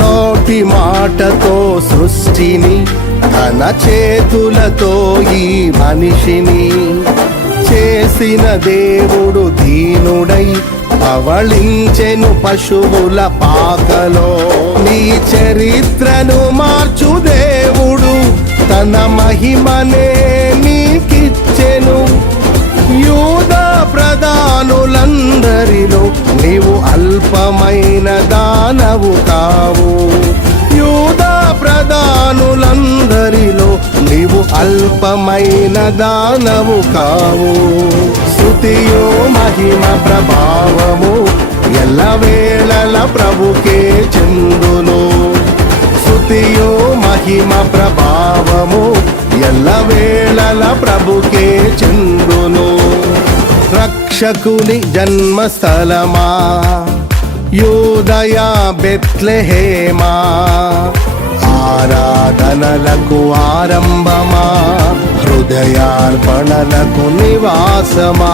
నోటి మాటతో సృష్టిని, తన చేతులతో ఈ మనిషిని చేసిన దేవుడు దీనుడై పవళించెను పశువుల పాకలో. నీ చరిత్రను మార్చు దేవుడు తన మహిమనే నీకిచ్చెను. యూదా ప్రధానులందరిలో నీవు అల్పమైన దానవు కావు. యూదా ప్రధానులందరిలో నీవు అల్పమైన దానవు కావు. స్తుతియో మహిమ ప్రభావము ఎల్లవేళల ప్రభుకే చెందును. స్తుతియో మహిమ ప్రభావము ఎల్లవేళల ప్రభుకే చెందును. రక్షకుని జన్మస్థలమా యూదయ బెత్లెహేమా, ఆరాధనలకు ఆరంభమా, హృదయార్పణలకు నివాసమా.